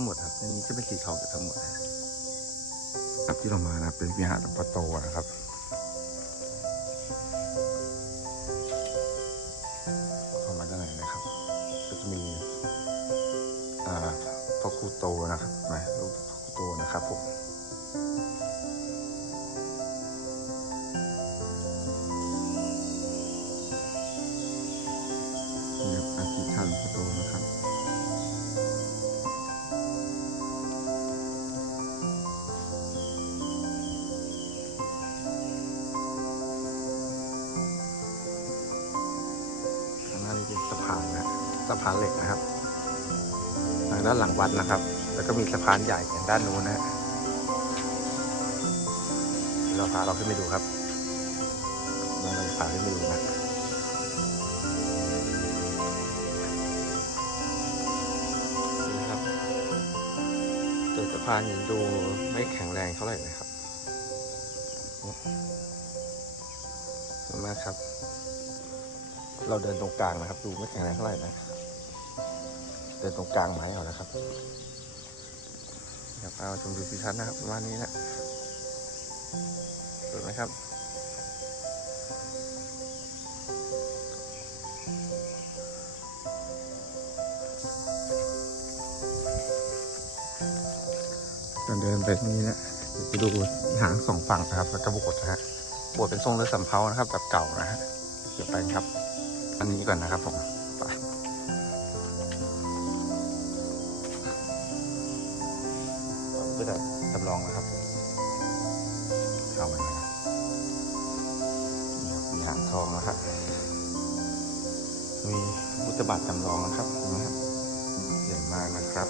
ทั้งหมดครับในนี้จะเป็นสีทองเกือบทั้งหมดนะครับที่เรามานะเป็นวิหารหลวงพ่อโตนะครับเข้ามาด้านในนะครับก็จะมีอ่าพระครูโตนะครับนะรูปพระครูโตนะครับผมนี่อาทิท่านพระโต อันนี้เป็นสะพานนะสะพานเหล็กนะครับทางด้านหลังวัดนะครับ แล้วก็มีสะพานใหญ่อย่างด้านนู้นนะเราพาเราขึ้นไปดูครับเราพาขึ้นไปดูนะนะครับตัวสะพานยังดูไม่แข็งแรงเท่าไหร่นะครับมากครับ เราเดินตรงกลางนะครับ ดูไม่แข็งแรงเท่าไหร่นะ เดินตรงกลางไม้เอานะครับเดี๋ยวเอาชมดูสิทัศน์นะครับประมาณนี้นะสวยไหมครับเราเดินไปนี้นะเดี๋ยวไปดูหางสองฝั่งนะครับแล้วก็บสถ์นะฮะบสถ์เป็นทรงเรือสำเภานะครับ แบบเก่านะฮะเดี๋ยวไปครับ อันนี้ก่อนนะครับผมไปเพื่อจะจำลองนะครับ เข้าไปนะครับนี่ครับมีหางทองนะครับ มีพุทธบาทจำลองนะครับเห็นไหมครับใหญ่มากนะครับ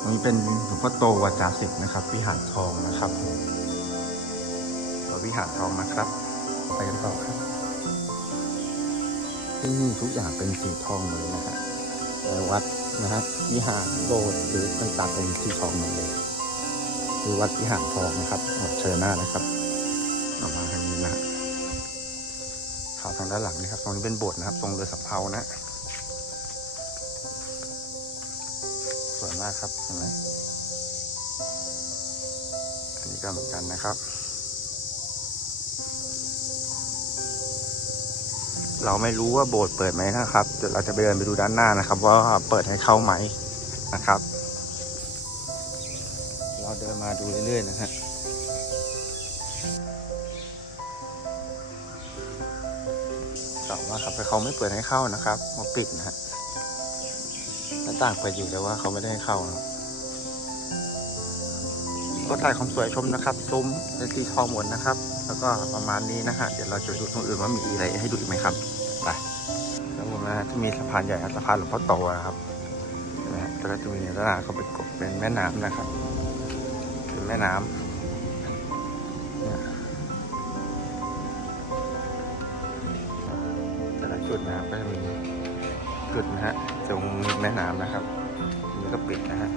อันนี้เป็นหลวงพ่อโตวาจาสิทธิ์นะครับ วิหารทองนะครับเราวิหารทองนะครับ ไปกันต่อครับ ที่นี่ทุกอย่างเป็นสีทองหมดเลยนะฮะแต่วัดนะฮะวิหารโบสถ์หรือต่างๆเป็นสีทองหมดเลยคือวัดวิหารทองนะครับหมดเชิญหน้านะครับออกมาทางนี้นะฮะข่าวทางด้านหลังนี่ครับตรงนี้เป็นโบสถ์นะครับ ตรงเรือสำเภานะสวยมากครับเห็นไหมอันนี้ก็เหมือนกันนะครับ เราไม่รู้ว่าโบสถ์เปิดไหมนะครับเดี๋ยวเราจะไปเดินไปดูด้านหน้านะครับ ว่าเปิดให้เข้าไหมนะครับ เราเดินมาดูเรื่อยๆนะฮะเก่ามาครับเขาไม่เปิดให้เข้านะครับมาปิดนะฮะหน้าต่างเปิดอยู่แต่ว่าเขาไม่ได้ให้เข้านะครับ ก็ถ่ายความสวยชมนะครับซุ้มเป็นสีทองหมดนะครับ แล้วก็ประมาณนี้นะฮะเดี๋ยวเราจะดูตรงอื่นว่ามีอะไรให้ดูอีกไหมครับไปแล้วผมนะที่มีสะพานใหญ่สะพานหลวงพ่อโตนะครับนไหมฮะแล้วก็จะมีด้านหน้าเขาเป็นกบเป็นแม่น้ำนะครับ เป็นแม่น้ำนี่แต่ละจุดนะครับก็จะมีจุดนะฮะตรงแม่น้ำนะครับมันก็ปิดนะฮะ